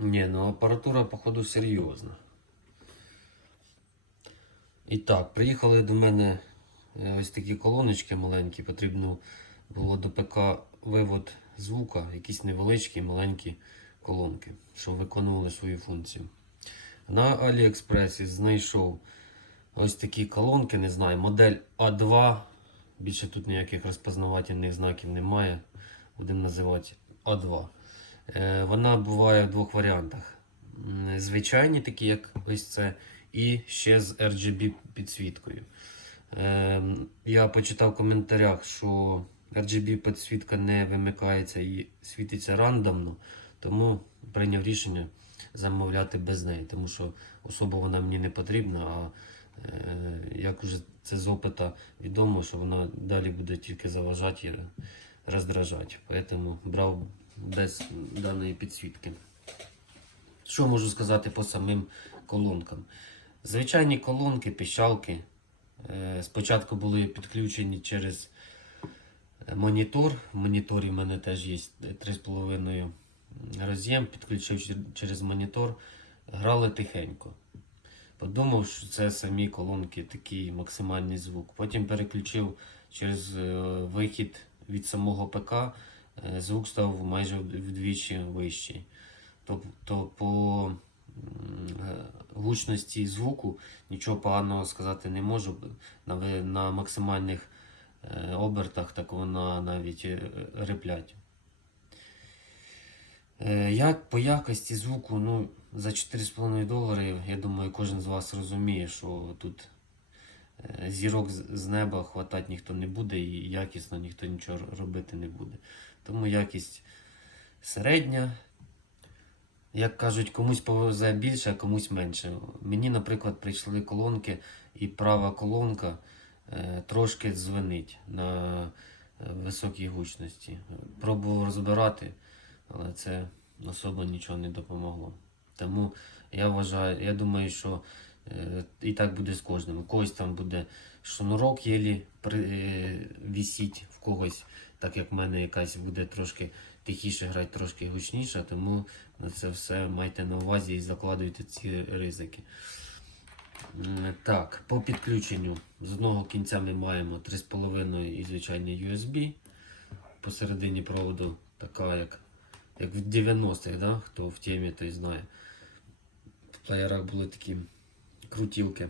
Ні, ну апаратура, походу, серйозна. І так, приїхали до мене е, ось такі колоночки маленькі. Потрібно було до ПК вивод звука, якісь невеличкі маленькі колонки, щоб виконували свою функцію. На Аліекспресі знайшов ось такі колонки, не знаю, модель А2. Більше тут ніяких розпознавательних знаків немає. Будемо називати А2. Е, Вона буває в двох варіантах. Звичайні, такі як ось це, і ще з RGB підсвіткою. Е, Я почитав в коментарях, що RGB підсвітка не вимикається і світиться рандомно, тому прийняв рішення замовляти без неї, тому що особо вона мені не потрібна. А е, як уже це з опита відомо, що вона далі буде тільки заважати і роздражати. Тому брав без даної підсвітки. Що можу сказати по самим колонкам? Звичайні колонки, піщалки. е, Спочатку були підключені через е, монітор. В моніторі в мене теж є 3,5 роз'єм. Підключив через монітор, грали тихенько. Подумав, що це самі колонки, такий максимальний звук. Потім переключив через е, вихід від самого ПК, звук став майже вдвічі вищий. Тобто по е, гучності звуку нічого поганого сказати не можу. На, максимальних е, обертах так вона навіть е, реплять. Е, Як по якості звуку, ну, за 4,5 долари, я думаю, кожен з вас розуміє, що тут е, зірок з неба хватати ніхто не буде і якісно ніхто нічого робити не буде. Тому якість середня. Як кажуть, комусь повезе більше, а комусь менше. Мені, наприклад, прийшли колонки, і права колонка е, трошки дзвенить на е, високій гучності. Пробував розбирати, але це особо нічого не допомогло. Тому я вважаю, я думаю, що е, і так буде з кожним. У когось там буде шнурок єлі при, е, вісіть, в когось, так як в мене якась буде трошки тихіше грати, трошки гучніше, тому на це все майте на увазі і закладуйте ці ризики. Так, по підключенню. З одного кінця ми маємо 3,5 і звичайний USB. Посередині проводу така, як, як в 90-х, да? хто в темі, той знає. В плеєрах були такі крутілки.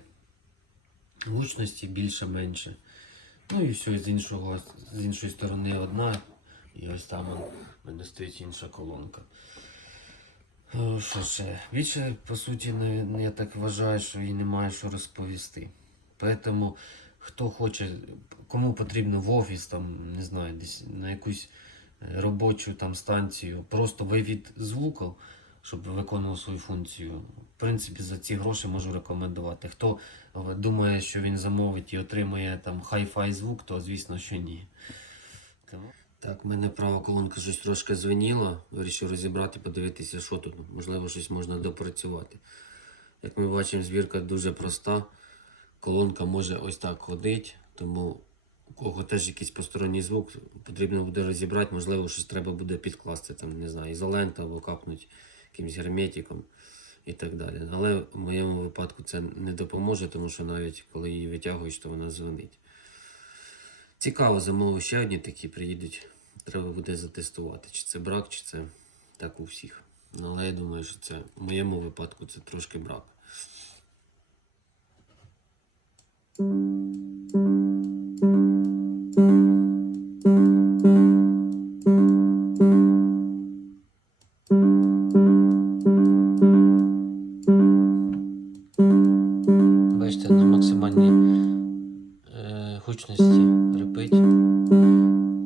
Гучності більше-менше. Ну і все, з, іншого, з іншої сторони одна. І ось там в мене стоїть інша колонка. Е, Що ще? Більше, по суті, не, я так вважаю, що і немає що розповісти. Поэтому, хто хоче, кому потрібно в офіс, там, не знаю, десь на якусь е, робочу там станцію, просто вивід звуку, щоб виконував свою функцію. В принципі, за ці гроші можу рекомендувати. Хто е, думає, що він замовить і отримає там хай-фай звук, то звісно, що ні. Так, в мене права колонка щось трошки звеніла. Вирішив розібрати, подивитися, що тут. Можливо, щось можна допрацювати. Як ми бачимо, збірка дуже проста. Колонка може ось так ходити, тому у кого теж якийсь посторонній звук, потрібно буде розібрати, можливо, щось треба буде підкласти, там, не знаю, ізолента або капнути якимось герметиком і так далі. Але в моєму випадку це не допоможе, тому що навіть коли її витягуєш, то вона дзвонить. Цікаво, замовив ще одні такі приїдуть. Треба буде затестувати, чи це брак, чи це так у всіх. Але я думаю, що це в моєму випадку це трошки брак. Гучності репить,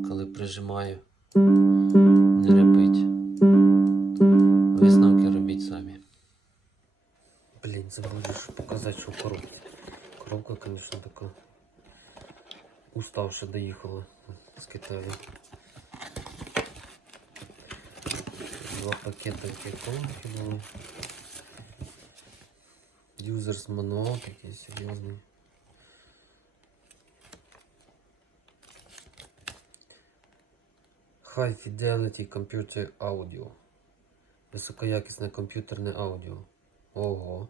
коли прижимаю, не репить. Висновки робіть самі. Блін, забув показати, що в коробці. Коробка, звісно, така уставша доїхала з Китаю. Два пакета колонки були. Юзерс мануал такий серйозний. High Fidelity Computer Audio. Високоякісне комп'ютерне аудіо. Ого.